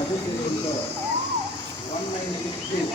అసోసియేషన్తో 196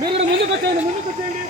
మీరు ముందుకు వచ్చేయండి.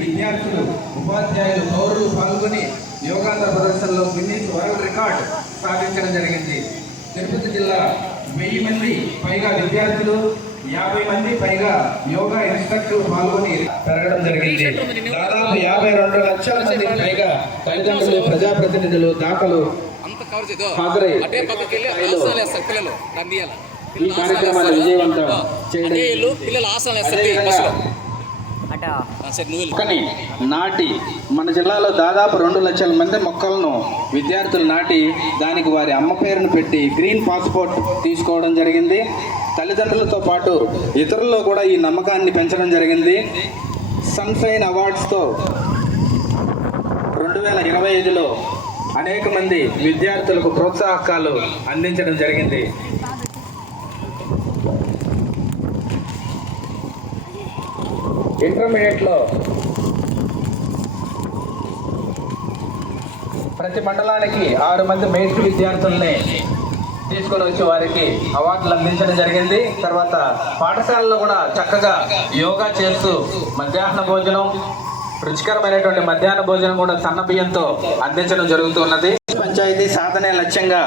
విద్యార్థులు, ఉపాధ్యాయులు, పౌరులు పాల్గొని యోగాంధ్ర ప్రదర్శనలో గిన్నిస్ వరల్డ్ రికార్డ్ సాధించడం జరిగింది. తిరుపతి జిల్లా 1000 మంది పైగా విద్యార్థులు, 50 మంది పైగా యోగా ఇన్స్ట్రక్టర్లు పాల్గొని పెరగడం జరిగింది. దాదాపు 52 లక్షల మంది పైగా తల్లిదండ్రులు, ప్రజాప్రతినిధులు దాఖలు హాజరై ఈ కార్యక్రమాన్ని విజయవంతం మొక్కని నాటి మన జిల్లాలో దాదాపు 2 లక్షల మంది మొక్కలను విద్యార్థులు నాటి దానికి వారి అమ్మ పేరును పెట్టి గ్రీన్ పాస్పోర్ట్ తీసుకోవడం జరిగింది. తల్లిదండ్రులతో పాటు ఇతరుల్లో కూడా ఈ నమ్మకాన్ని పెంచడం జరిగింది. సన్షైన్ అవార్డ్స్తో 2025లో అనేక మంది విద్యార్థులకు ప్రోత్సాహకాలు అందించడం జరిగింది. ఇంటర్మీడియట్లో ప్రతి మండలానికి 6 మంది మేస్ట్రీ విద్యార్థుల్ని తీసుకొని వచ్చి వారికి అవార్డులు అందించడం జరిగింది. తర్వాత పాఠశాలలో కూడా చక్కగా యోగా చేస్తూ మధ్యాహ్న భోజనం, రుచికరమైనటువంటి మధ్యాహ్న భోజనం కూడా సన్న బియ్యంతో అందించడం జరుగుతున్నది. పంచాయతీ సాధనే లక్ష్యంగా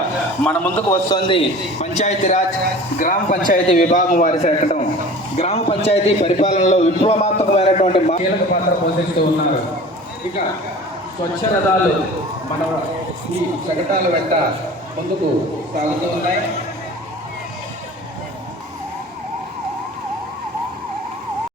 మన ముందుకు వస్తుంది పంచాయతీరాజ్ గ్రామ పంచాయతీ విభాగం వారి శాఖటం. గ్రామ పంచాయతీ పరిపాలనలో విప్లవాత్మకమైనటువంటి కీలక పాత్ర పోషిస్తూ ఉన్నారు. ఇక స్వచ్ఛ రథాలు మన ఈ శకటాల వెంట ముందుకు సాగుతూ ఉన్నాయి.